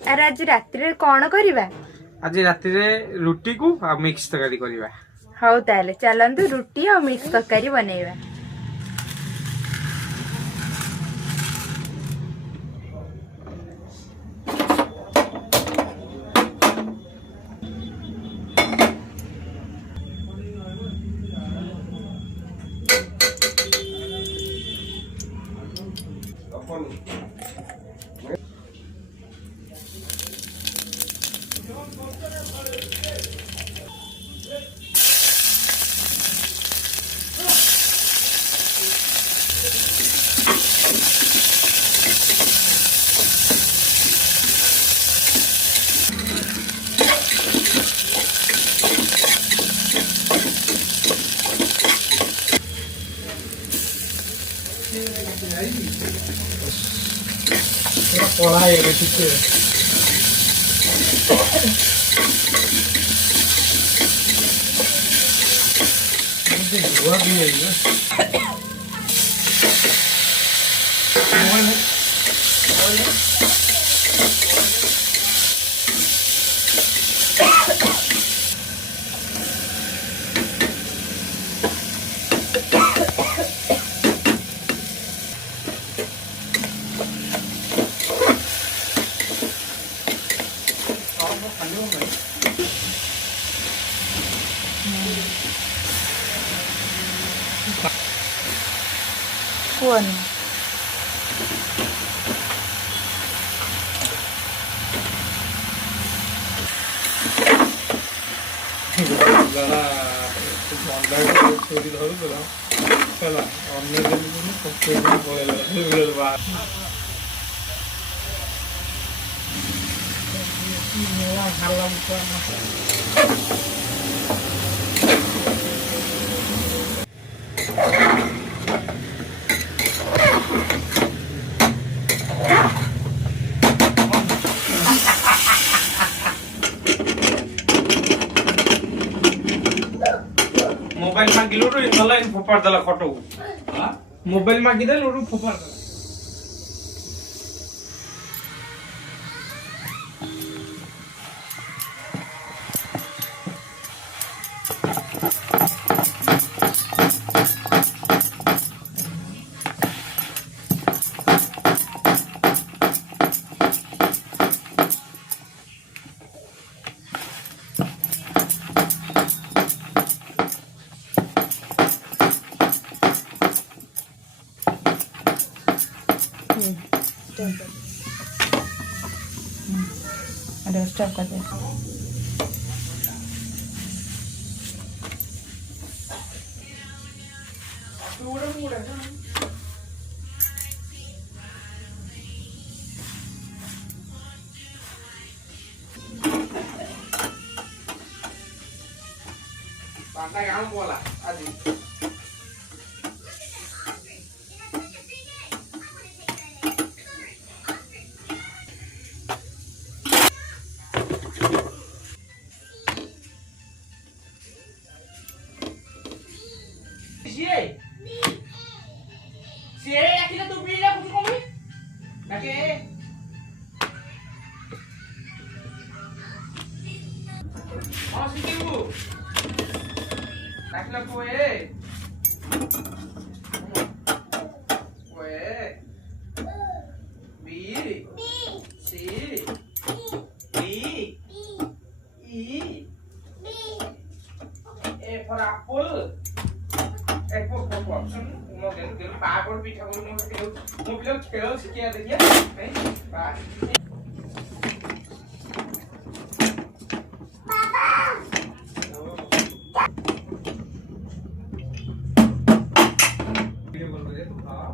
अरे आज रात रे कौन करिबा? आज रात रे रुटी को आ मिक्स तरकारी करिबा। हौ ताले चलंतु रुटी और मिक्स तरकारी बनेइबा। पड़ा है ये ठीक है। मुझे हुआ भी है ये। कौन चोरी धरुला अन्य मोबाइल मागिलो रो इनला इन फोपार दला खटो हां मोबाइल मागी दे लोरू फोपार दला अरे स्टॉप कर दे। पांडा गांव बोला आजी Siye akila tu bila kutu kami. Lagi. Oh sikiu. Akila kue. Kue. B. C. D. E. A for apple. एक वो ऑप्शन मो गेल पागल पिठा को मो पिलो खेल सिकिया देखिए नहीं बाय वीडियो कॉल करे तो हां